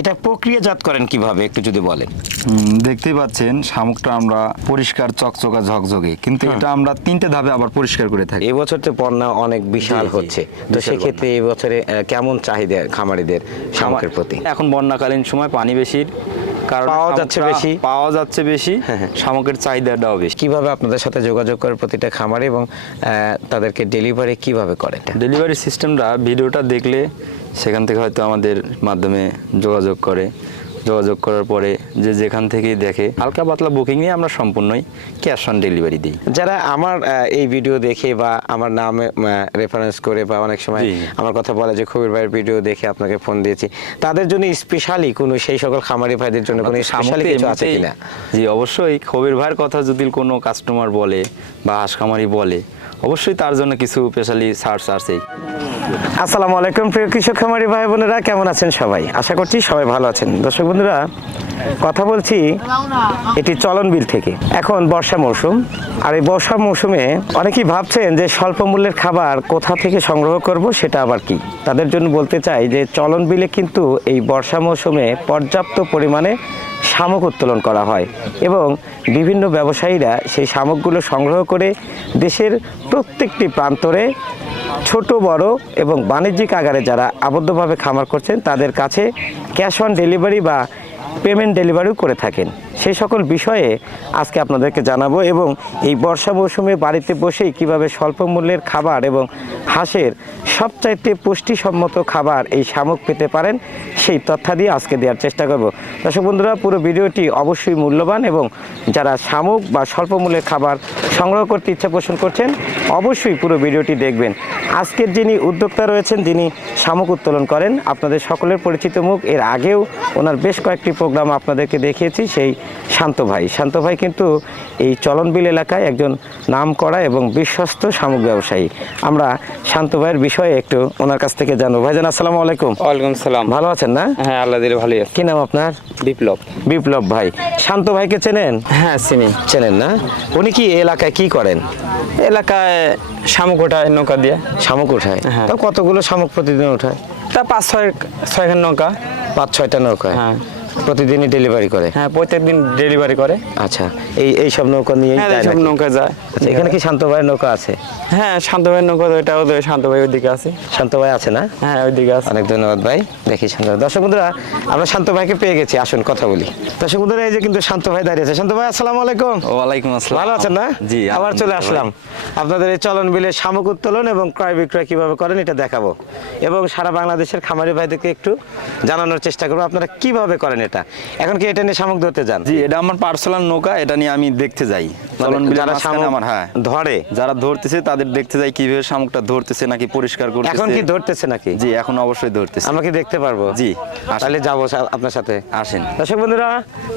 এটা প্রক্রিয়াজাত করেন কীভাবে একটু যদি বলেন? দেখতেই পাচ্ছেন শামুকটা আমরা পরিষ্কার চকচকা ঝকঝকে। কিন্তু এটা আমরা তিনটে ধাপে আবার পরিষ্কার করে থাকি। এবছর তো বন্যা অনেক বিশাল হচ্ছে। তো সেক্ষেত্রে এবছরে বছরে কেমন চাহিদা খামারিদের শামুকের প্রতি? এখন বন্যাকালীন সময় পানি বেশির। কারণ পাওয়া যাচ্ছে বেশি। পাওয়া যাচ্ছে বেশি হ্যাঁ, হ্যাঁ। শামুকের চাহিদাটাও বেশি কীভাবে আপনাদের সাথে যোগাযোগ করে প্রতিটা খামারে এবং তাদেরকে ডেলিভারি কীভাবে করে ডেলিভারি সিস্টেমটা ভিডিওটা দেখলে সেখান থেকে হয়তো আমাদের মাধ্যমে যোগাযোগ করে যোগাযোগ করার পরে যে যেখান থেকেই দেখে হালকা পাতলা বুকিং নিয়ে আমরা সম্পূর্ণই ক্যাশ অন ডেলিভারি দিই। যারা আমার এই ভিডিও দেখে বা আমার নামে রেফারেন্স করে বা অনেক সময় আমার কথা বলে যে খবির ভাইয়ের ভিডিও দেখে আপনাকে ফোন দিয়েছি তাদের জন্য স্পেশালি কোনো সেই সকল খামারি ভাইদের জন্য কোনো স্পেশালি কিছু আছে কিনা? জি অবশ্যই খবির ভাইয়ের কথা যদি কোনো কাস্টমার বলে বা হাঁস খামারি বলে অবশ্যই তার জন্য কিছু স্পেশালি সার্চ আছেই আসসালামু আলাইকুম, প্রিয় কৃষক খামারি ভাই বোনেরা, কেমন আছেন সবাই? আশা করছি সবাই ভালো আছেন। দর্শক বন্ধুরা, কথা বলছি এটি চলন বিল থেকে। এখন বর্ষা মৌসুম, আর এই বর্ষা মৌসুমে অনেকেই ভাবছেন যে স্বল্প মূল্যের খাবার কোথা থেকে সংগ্রহ করব, সেটা আবার কি? তাদের জন্য বলতে চাই যে চলন বিলে কিন্তু এই বর্ষা মৌসুমে পর্যাপ্ত পরিমাণে শামুক উত্তোলন করা হয় এবং বিভিন্ন ব্যবসায়ীরা সেই শামুকগুলো সংগ্রহ করে দেশের প্রত্যেকটি প্রান্তরে ছোট, বড় এবং বাণিজ্যিক আকারে যারা আবদ্ধভাবে খামার করছেন, তাদের কাছে ক্যাশ অন ডেলিভারি বা পেমেন্ট ডেলিভারিও করে থাকেন। সেই সকল বিষয়ে আজকে আপনাদেরকে জানাব এবং এই বর্ষা মৌসুমে বাড়িতে বসেই কীভাবে স্বল্প মূল্যের খাবার এবং হাঁসের সবচাইতে পুষ্টিসম্মত খাবার এই শামুক পেতে পারেন, সেই তথ্যাদি আজকে দেওয়ার চেষ্টা করব। দর্শক বন্ধুরা, পুরো ভিডিওটি অবশ্যই মূল্যবান এবং যারা শামুক বা স্বল্প মূল্যের খাবার সংগ্রহ করতে ইচ্ছা পোষণ করছেন, অবশ্যই পুরো ভিডিওটি দেখবেন। আজকের যিনি উদ্যোক্তা রয়েছেন যিনি শামুক উত্তোলন করেন। আপনাদের সকলের পরিচিত মুখ, এর আগেও ওনার বেশ কয়েকটি প্রোগ্রাম আপনাদেরকে দেখিয়েছি, সেই শান্ত ভাই। শান্ত ভাই কিন্তু এই চলনবিল এলাকায় একজন নাম করা এবং বিশ্বস্ত শামুক ব্যবসায়ী। আমরা শান্ত ভাইয়ের বিষয়ে একটু ওনার কাছ থেকে জানব। ভাইজান আসসালামু আলাইকুম। ওয়ালাইকুম সালাম ভালো আছেন না? হ্যাঁ আল্লাহ দিলে ভালোই আছে। কি নাম আপনার? বিপ্লব। বিপ্লব ভাই। শান্ত ভাইকে চেনেন? হ্যাঁ চিনি। চেনেন না? উনি কি এলাকায় কি করেন? এলাকায় শামুক ওঠায় নৌকা দিয়ে। শামুক ওঠায়? হ্যাঁ। তো কতগুলো শামুক প্রতিদিন ওঠায়? তা পাঁচ ছয় ছয়খান নৌকা। পাঁচ ছয়টা নৌকা। হ্যাঁ। প্রতিদিনই ডেলিভারি করে? হ্যাঁ প্রত্যেক দিন ডেলিভারি করে। আচ্ছা এই এই সব নৌকা নিয়ে হ্যাঁ এইসব নৌকা যায়। আচ্ছা এখানে কি শান্ত ভাইয়ের নৌকা আছে? হ্যাঁ শান্ত ভাইয়ের নৌকা এটা ওদের শান্ত ভাই ওইদিকে আছে। শান্ত ভাই আছে না? হ্যাঁ ওইদিকে আছে। অনেক ধন্যবাদ ভাই। দেখি শান্ত ভাই। দর্শক বন্ধুরা আমরা শান্ত ভাইকে পেয়ে গেছি আসুন কথা বলি। দর্শক বন্ধুরা এই যে কিন্তু শান্ত ভাই দাঁড়িয়ে আছে। শান্ত ভাই আসসালামু আলাইকুম। ওয়ালাইকুম আসসালাম। ভালো আছেন না? জি আবার চলে আসলাম। আপনাদের এই চলন বিলে শামুক উত্তোলন এবং ক্রয় বিক্রয় কীভাবে করেন এটা দেখাবো। এবং সারা বাংলাদেশের খামারি ভাইদেরকে একটু জানানোর চেষ্টা করব আপনারা কীভাবে করেন এটা। এখন কি এটা নিয়ে শামুক ধরতে যান? জি এটা আমার পার্সোনাল নৌকা এটা নিয়ে আমি দেখতে যাই। চলন যারা শামুক আমার হ্যাঁ। ধরে? যারা ধরতেছে তাদের দেখতে যাই কীভাবে শামুকটা ধরতেছে নাকি পরিষ্কার করতেছে। এখন কি ধরতেছে নাকি? জি এখন অবশ্যই ধরতেছে। আমরা কি দেখতে পারব? জি, তাহলে যাব আপনার সাথে। আসেন। দর্শক বন্ধুরা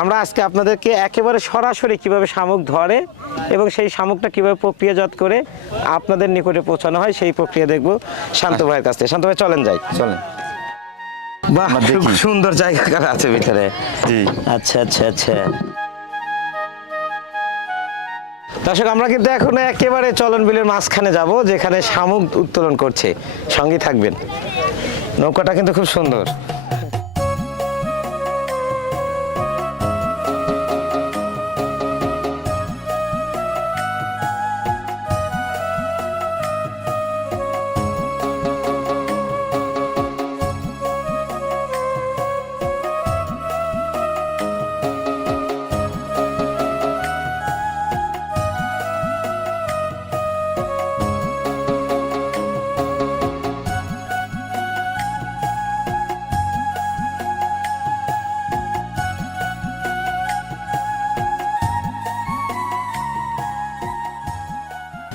আমরা আজকে আপনাদেরকে একেবারে সরাসরি কীভাবে শামুক ধরে এবং সেই শামুকটা কীভাবে প্রক্রিয়াজাত করে আপনাদের নিকটে পৌঁছানো হয় সেই প্রক্রিয়া দেখব শান্ত ভাইয়ের কাছ থেকে। শান্ত ভাই চলেন যাই। চলেন। বাহ। সুন্দর জায়গা। আছে ভিতরে। জি। আচ্ছা আচ্ছা আচ্ছা। দর্শক আমরা কিন্তু এখন একেবারে চলন বিলের মাঝখানে যাব যেখানে শামুক উত্তোলন করছে। সঙ্গে থাকবেন। নৌকাটা কিন্তু খুব সুন্দর।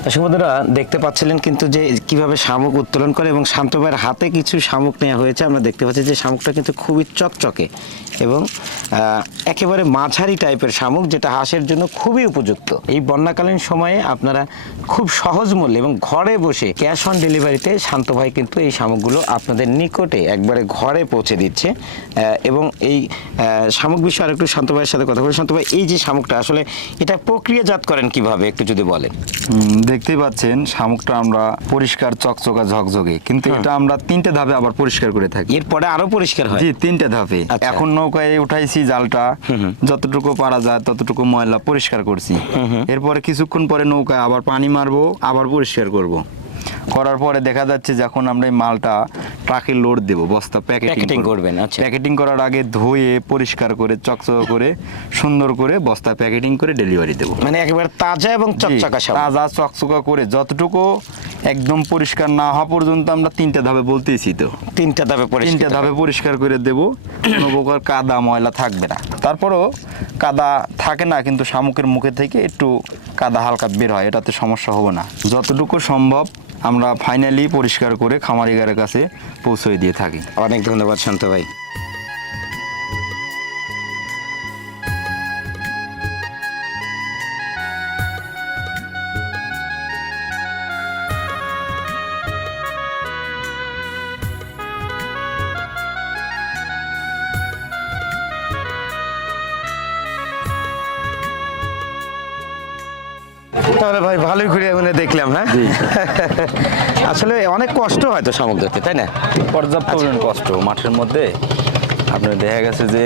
দর্শক বন্ধুরা, দেখতে পাচ্ছিলেন কিন্তু যে কীভাবে শামুক উত্তোলন করে এবং শান্ত ভাইয়ের হাতে কিছু শামুক নেওয়া হয়েছে, আমরা দেখতে পাচ্ছি যে শামুকটা কিন্তু খুবই চকচকে এবং একেবারে মাঝারি টাইপের শামুক যেটা হাঁসের জন্য খুবই উপযুক্ত। এই বন্যাকালীন সময়ে আপনারা খুব সহজ মূল্যে এবং ঘরে বসে ক্যাশ অন ডেলিভারিতে শান্ত ভাই কিন্তু এই শামুকগুলো আপনাদের নিকটে একবারে ঘরে পৌঁছে দিচ্ছে। এবং এই শামুক বিষয়ে আরেকটু শান্ত ভাইয়ের সাথে কথা বলি। শান্ত ভাই, এই যে শামুকটা, আসলে এটা প্রক্রিয়াজাত করেন কীভাবে, একটু যদি বলেন? দেখতেই পাচ্ছেন শামুকটা আমরা পরিষ্কার চকচকা ঝকঝকে। কিন্তু এটা আমরা তিনটে ধাপে আবার পরিষ্কার করে থাকি। এরপরে আরও পরিষ্কার হয়? জি তিনটে ধাপে। আচ্ছা। এখন নৌকায় উঠাইছি জালটা। যতটুকু পারা যায় ততটুকু ময়লা পরিষ্কার করছি। এরপরে কিছুক্ষণ পরে নৌকায় আবার পানি মারবো আবার পরিষ্কার করব। করার পরে দেখা যাচ্ছে যখন আমরা এই মালটা ট্রাকে লোড দেব বস্তা প্যাকেটিং করবেন, আচ্ছা। প্যাকেটিং করার আগে ধুয়ে পরিষ্কার করে চকচক করে সুন্দর করে বস্তা প্যাকেটিং করে ডেলিভারি দেবো। মানে একেবারে তাজা এবং চকচকা তাজা চকচকা করে যতটুকু একদম পরিষ্কার না হওয়া পর্যন্ত আমরা তিনটা ধাপে বলতেছি তো। তিনটা ধাপে তিনটা ধাপে পরিষ্কার করে দেব। কোনো প্রকার কাদা ময়লা থাকবে না। তারপরও কাদা থাকে না কিন্তু শামুকের মুখে থেকে একটু কাদা হালকা বের হয় এটাতে সমস্যা হবে না। যতটুকু সম্ভব আমরা ফাইনালি পরিষ্কার করে খামারিগারের কাছে পৌঁছে দিয়ে থাকি। অনেক ধন্যবাদ শান্ত ভাই। তাহলে ভাই ভালোই ঘুরে মানে দেখলাম হ্যাঁ? আসলে অনেক কষ্ট হয় তো শামুক ধরতে তাই না? পর্যাপ্ত পরিমাণ কষ্ট। মাঠের মধ্যে আপনার দেখা গেছে যে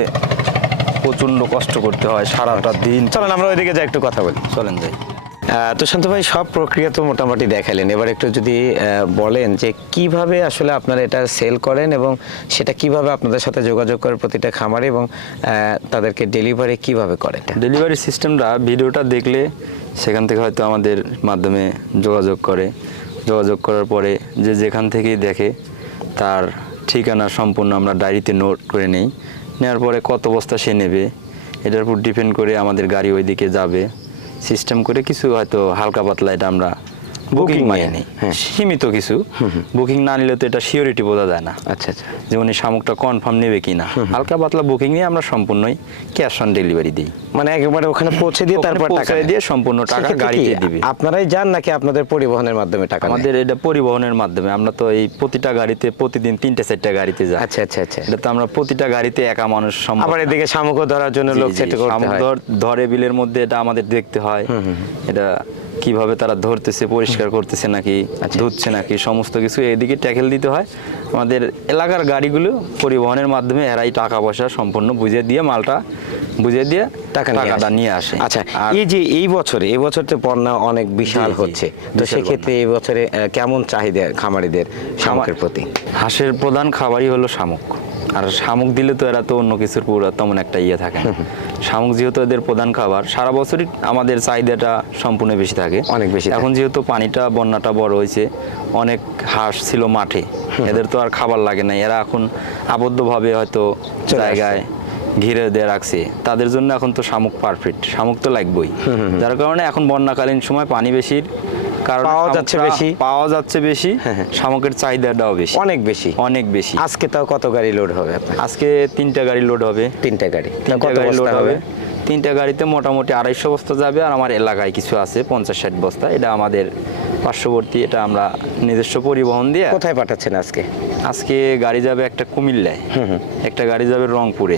প্রচণ্ড কষ্ট করতে হয় সারাটা দিন। চলেন আমরা ওইদিকে যাই একটু কথা বলি। চলেন যাই। তো শান্ত ভাই সব প্রক্রিয়া তো মোটামুটি দেখালেন। এবার একটু যদি বলেন যে কীভাবে আসলে আপনারা এটা সেল করেন এবং সেটা কীভাবে আপনাদের সাথে যোগাযোগ করে প্রতিটা খামারে এবং তাদেরকে ডেলিভারি কীভাবে করেন ডেলিভারি সিস্টেমটা ভিডিওটা দেখলে সেখান থেকে হয়তো আমাদের মাধ্যমে যোগাযোগ করে। যোগাযোগ করার পরে যে যেখান থেকেই দেখে, তার ঠিকানা সম্পূর্ণ আমরা ডায়েরিতে নোট করে নেই। নেওয়ার পরে কত বস্তা সে নেবে, এটার উপর ডিপেন্ড করে আমাদের গাড়ি ওইদিকে যাবে। সিস্টেম করে কিছু হয়তো হালকা পাতলা এটা আমরা বুকিং নিই হ্যাঁ। সীমিত কিছু। বুকিং না নিলে তো এটা সিওরিটি বোঝা যায় না। আচ্ছা আচ্ছা। যে উনি শামুকটা কনফার্ম নেবে কিনা। হালকা পাতলা বুকিং নিয়ে আমরা সম্পূর্ণই ক্যাশ অন ডেলিভারি দিই। মানে একেবারে ওখানে পৌঁছে দিয়ে তারপর টাকা দিয়ে সম্পূর্ণ টাকা গাড়িতে দিবে। আপনারাই যান নাকি আপনাদের পরিবহনের মাধ্যমে টাকা আমাদের এটা পরিবহনের মাধ্যমে। আমরা তো এই প্রতিটা গাড়িতে প্রতিদিন তিনটে চারটা গাড়িতে যাই। আচ্ছা আচ্ছা আচ্ছা। এটা তো আমরা প্রতিটা গাড়িতে একা মানুষ সম্ভব আবার এদিকে শামুকও ধরার জন্য লোক সেট করতে হয়। ধর- ধরে বিলের মধ্যে এটা আমাদের দেখতে হয়। এটা কীভাবে তারা ধরতেছে পরিষ্কার করতেছে নাকি আচ্ছা। ধুচ্ছে নাকি সমস্ত কিছু এদিকে ট্যাকেল দিতে হয়। আমাদের এলাকার গাড়িগুলো পরিবহনের মাধ্যমে এরাই টাকা পয়সা সম্পূর্ণ বুঝে দিয়ে মালটা বুঝে দিয়ে টাকা নিয়ে টাকাটা নিয়ে আসে। আচ্ছা এই যে এই বছরে এই বছর তো বন্যা অনেক বিশাল হচ্ছে। তো সেক্ষেত্রে এই বছরে কেমন চাহিদা খামারিদের শামুকের প্রতি? হাঁসের প্রধান খাবারই হলো শামুক। আর শামুক দিলে তো এরা তো অন্য কিছুর পুরো তেমন একটা ইয়ে থাকে শামুক যেহেতু এদের প্রধান খাবার সারা বছরই আমাদের চাহিদাটা সম্পূর্ণ বেশি থাকে। অনেক বেশি এখন যেহেতু পানিটা বন্যাটা বড় হয়েছে অনেক হাঁস ছিল মাঠে এদের তো আর খাবার লাগে না। এরা এখন আবদ্ধভাবে হয়তো জায়গায় ঘিরে দিয়ে রাখছে। তাদের জন্য এখন তো শামুক পারফেক্ট শামুক তো লাগবেই। যার কারণে এখন বন্যাকালীন সময় পানি বেশির কারণে পাওয়া যাচ্ছে বেশি। পাওয়া যাচ্ছে বেশি হ্যাঁ, হ্যাঁ। শামুকের চাহিদাটাও বেশি। অনেক বেশি। অনেক বেশি। আজকে তাও কত গাড়ি লোড হবে আপনার? আজকে তিনটা গাড়ি লোড হবে। তিনটা গাড়ি। তিনটা কত গাড়ি লোড হবে। তিনটা গাড়িতে মোটামুটি আড়াইশো বস্তা যাবে আর আমার এলাকায় কিছু আছে পঞ্চাশ ষাট বস্তা। এটা আমাদের পার্শ্ববর্তী এটা আমরা নিজস্ব পরিবহন দিয়ে কোথায় পাঠাচ্ছেন আজকে? আজকে গাড়ি যাবে একটা কুমিল্লায় একটা গাড়ি যাবে রংপুরে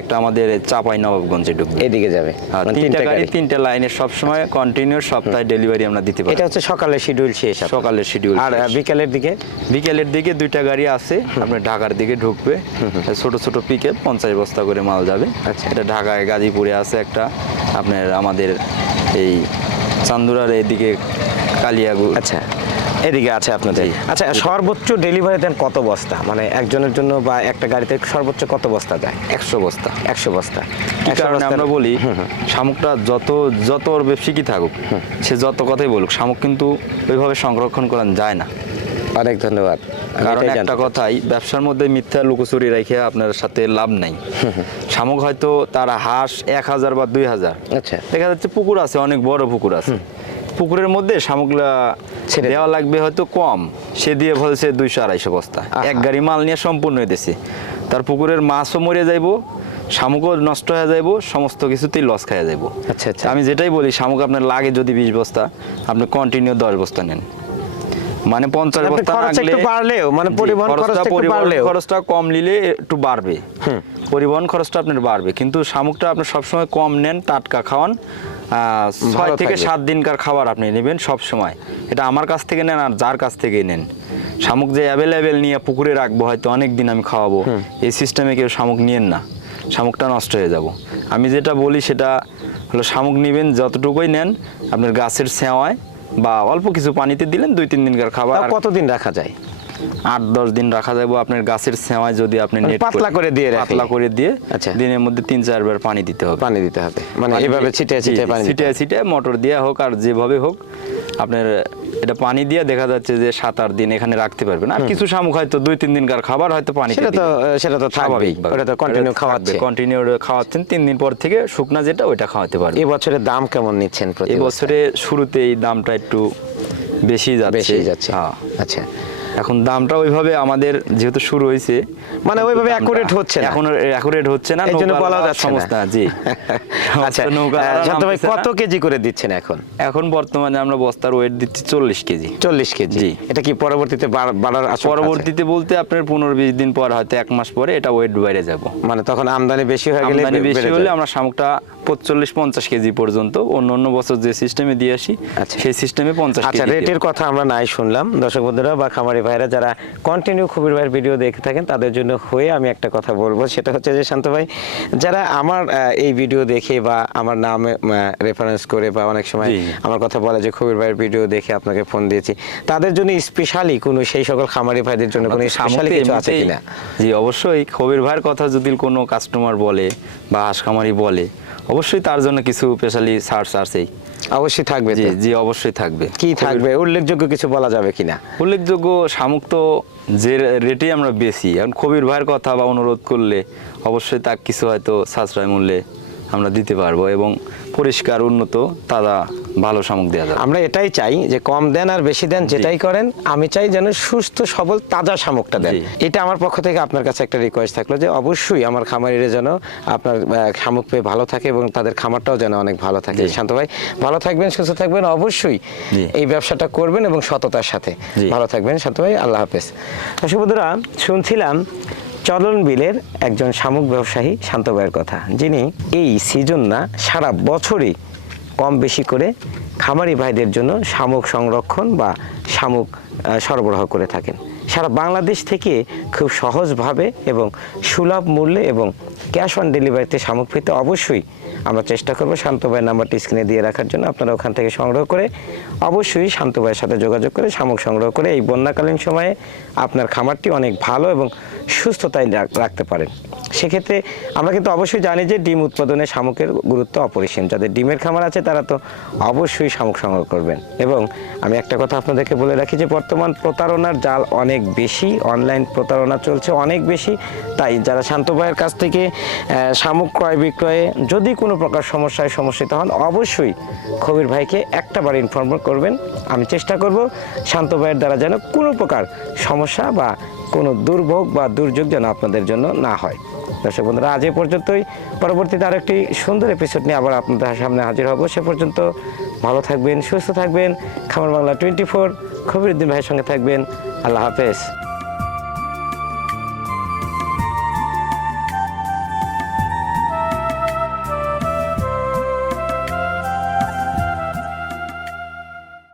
একটা আমাদের চাপাই নবাবগঞ্জে ঢুকবে। এদিকে যাবে মানে তিনটা গাড়ি তিনটা লাইনে সবসময় কন্টিনিউ সপ্তাহে ডেলিভারি আমরা দিতে পারি। এটা হচ্ছে সকালের শিডিউল শেষ। সকালের শিডিউল আর বিকেলের দিকে? বিকেলের দিকে দুইটা গাড়ি আছে আপনার ঢাকার দিকে ঢুকবে। ছোট ছোট পিকে পঞ্চাশ বস্তা করে মাল যাবে। আচ্ছা। এটা ঢাকায় গাজীপুরে আছে একটা আপনার আমাদের এই চান্দুরার এদিকে কালিয়াগু। আচ্ছা এদিকে আছে আপনাদের। আচ্ছা সর্বোচ্চ ডেলিভারি দেন কত বস্তা? মানে একজনের জন্য বা একটা গাড়িতে সর্বোচ্চ কত বস্তা যায়? একশো বস্তা। একশো বস্তা। কারণে আমরা বলি শামুকটা যত যত ওর থাকুক সে যত কথাই বলুক শামুক কিন্তু ওইভাবে সংরক্ষণ করা যায় না। অনেক ধন্যবাদ। কারণ একটা কথাই ব্যবসার মধ্যে মিথ্যা লুকোচুরি রেখে আপনার সাথে লাভ নাই। শামুক হয়তো তারা হাঁস এক হাজার বা দুই হাজার। আচ্ছা। দেখা যাচ্ছে পুকুর আছে অনেক বড় পুকুর আছে। পুকুরের মধ্যে শামুকলা ছেড়ে দেওয়া লাগবে হয়তো কম। সে দিয়ে বলছে দুইশো আড়াইশো বস্তা। এক গাড়ি মাল নিয়ে সম্পূর্ণ হইতেছে। তার পুকুরের মাছও মরে যাইবো শামুকও নষ্ট হয়ে যাইবো সমস্ত কিছুতেই লস খাইয়া যাইবো। আচ্ছা আচ্ছা। আমি যেটাই বলি শামুক আপনার লাগে যদি বিশ বস্তা আপনি কন্টিনিউ দশ বস্তা নেন। মানে পঞ্চাশ বস্তা খরচ একটু বাড়লেও, মানে পরিবহন খরচটা পরিবহন খরচটা কম নিলে একটু বাড়বে। পরিবহন খরচটা আপনার বাড়বে। কিন্তু শামুকটা আপনি সবসময় কম নেন টাটকা খাওয়ান ছয় থেকে সাত দিনকার খাবার আপনি নেবেন সব সময়। এটা আমার কাছ থেকে নেন আর যার কাছ থেকে নেন। শামুক যে অ্যাভেলেবেল নিয়ে পুকুরে রাখব হয়তো অনেক দিন আমি খাওয়াবো। এই সিস্টেমে কেউ শামুক নিয়েন না। শামুকটা নষ্ট হয়ে যাব। আমি যেটা বলি সেটা হলো শামুক নেবেন যতটুকুই নেন আপনার গাছের সেওয়ায় বা অল্প কিছু পানিতে দিলেন দুই তিন দিনকার খাবার কতদিন রাখা যায়? আট দশ দিন রাখা যাব আপনার গাছের সেওয়ায় যদি আপনি মানে পাতলা করে দিয়ে পাতলা করে দিয়ে আচ্ছা। দিনের মধ্যে তিন চারবার পানি দিতে হবে। পানি দিতে হবে। মানে এইভাবে ছিটিয়ে জি, পানি দিতে ছিটিয়ে ছিটিয়ে মোটর দিয়ে হোক আর যেভাবে হোক আপনার এটা পানি দিয়ে দেখা যাচ্ছে যে সাত আট দিন এখানে রাখতে পারবেন। আর কিছু শামুক হয়তো দুই তিন দিনকার খাবার হয়তো পানি সেটা তো সেটা তো থাকবেই। ওটা তো কন্টিনিউ খাওয়াচ্ছে। কন্টিনিউ খাওয়াচ্ছেন। তিন দিন পর থেকে শুকনা যেটা ওইটা খাওয়াতে পারবে এই বছরের দাম কেমন নিচ্ছেন প্রতি বছরে? শুরুতে এই দামটা একটু বেশি যাচ্ছে। বেশি যাচ্ছে। হ্যাঁ। আচ্ছা। এখন দামটা ওইভাবে আমাদের যেহেতু শুরু হয়েছে মানে ওইভাবে accurate হচ্ছে না। এখন অ্যাকুরেট হচ্ছে না এই জন্য বলা যাচ্ছে সমস্যা না জি। আচ্ছা নৌকা ভাই কত কেজি করে দিচ্ছেন এখন? এখন বর্তমানে আমরা বস্তার ওয়েট দিচ্ছি চল্লিশ কেজি। চল্লিশ কেজি। জি। এটা কি পরবর্তীতে বাড়ার? পরবর্তীতে বলতে আপনার পনেরো বিশ দিন পর হয়তো এক মাস পরে এটা ওয়েট বাইরে যাব। মানে তখন আমদানি বেশি হয়ে গেলে আমদানি বেশি হলে আমরা শামুকটা পঁচল্লিশ পঞ্চাশ কেজি পর্যন্ত অন্য অন্য বছর যে সিস্টেমে দিয়ে আসি আচ্ছা। সেই সিস্টেমে পঞ্চাশ আচ্ছা রেটের কথা আমরা নাই শুনলাম। দর্শক বন্ধুরা বা খামারি ভাইরা যারা কন্টিনিউ খুবির ভাইয়ের ভিডিও দেখে থাকেন তাদের জন্য হয়ে আমি একটা কথা বলব। সেটা হচ্ছে যে শান্ত ভাই যারা আমার এই ভিডিও দেখে বা আমার নামে রেফারেন্স করে বা অনেক সময় আমার কথা বলে যে খুবির ভাইয়ের ভিডিও দেখে আপনাকে ফোন দিয়েছি তাদের জন্য স্পেশালি কোনো সেই সকল খামারি ভাইদের জন্য কোনো স্পেশালি কিছু আছে কিনা? জি অবশ্যই। খবির ভাইয়ের কথা যদি কোনো কাস্টমার বলে বা হাঁস খামারি বলে অবশ্যই তার জন্য কিছু স্পেশালি সার্চ আছেই অবশ্যই থাকবে জি। জি অবশ্যই থাকবে। কি থাকবে? উল্লেখযোগ্য কিছু বলা যাবে কিনা? উল্লেখযোগ্য শামুক তো যে রেটেই আমরা বেশি এখন কবির ভাইয়ের কথা বা অনুরোধ করলে অবশ্যই তার কিছু হয়তো সাশ্রয় মূল্যে আমরা দিতে পারব এবং পরিষ্কার উন্নত তাজা ভালো শামুক দেওয়া যাবে। আমরা এটাই চাই যে কম দেন আর বেশি দেন যেটাই করেন আমি চাই যেন সুস্থ সবল তাজা শামুকটা দেন। এটা আমার পক্ষ থেকে আপনার কাছে একটা রিকোয়েস্ট থাকল যে অবশ্যই আমার খামারিরা যেন আপনার শামুক পেয়ে ভালো থাকে এবং তাদের খামারটাও যেন অনেক ভালো থাকে। শান্ত ভাই ভালো থাকবেন সুস্থ থাকবেন অবশ্যই এই ব্যবসাটা করবেন এবং সততার সাথে। ভালো থাকবেন শান্ত ভাই আল্লাহ হাফেজ। বন্ধুরা শুনছিলাম চলন বিলের একজন শামুক ব্যবসায়ী শান্ত ভাইয়ের কথা যিনি এই সিজন না সারা বছরই কম বেশি করে খামারি ভাইদের জন্য শামুক সংরক্ষণ বা শামুক সরবরাহ করে থাকেন। সারা বাংলাদেশ থেকে খুব সহজভাবে এবং সুলভ মূল্যে এবং ক্যাশ অন ডেলিভারিতে শামুক পেতে অবশ্যই আমরা চেষ্টা করব শান্ত ভাইয়ের নাম্বারটি স্ক্রিনে দিয়ে রাখার জন্য। আপনারা ওখান থেকে সংগ্রহ করে অবশ্যই শান্ত ভাইয়ের সাথে যোগাযোগ করে শামুক সংগ্রহ করে এই বন্যাকালীন সময়ে আপনার খামারটি অনেক ভালো এবং সুস্থতায় রাখ- রাখতে পারেন। সেক্ষেত্রে আমরা কিন্তু অবশ্যই জানি যে ডিম উৎপাদনে শামুকের গুরুত্ব অপরিসীম। যাদের ডিমের খামার আছে তারা তো অবশ্যই শামুক সংগ্রহ করবেন। এবং আমি একটা কথা আপনাদেরকে বলে রাখি যে বর্তমান প্রতারণার জাল অনেক বেশি অনলাইন প্রতারণা চলছে অনেক বেশি। তাই যারা শান্ত ভাইয়ের কাছ থেকে শামুক ক্রয় বিক্রয়ে যদি কোনো প্রকার সমস্যায় সমস্যিত হন, অবশ্যই খবির ভাইকে একটা বার ইনফর্ম করবেন। আমি চেষ্টা করব শান্ত ভাইয়ের দ্বারা যেন কোনো প্রকার সমস্যা বা কোনো দুর্ভোগ বা দুর্যোগ যেন আপনাদের জন্য না হয়। দর্শক বন্ধুরা, আজ এ পর্যন্তই। পরবর্তীতে আরও একটি সুন্দর এপিসোড নিয়ে আবার আপনাদের সামনে হাজির হব। সে পর্যন্ত ভালো থাকবেন, সুস্থ থাকবেন। খামার বাংলা টোয়েন্টি ফোর খবিরুদ্দিন ভাইয়ের সঙ্গে থাকবেন। আল্লাহ হাফেজ।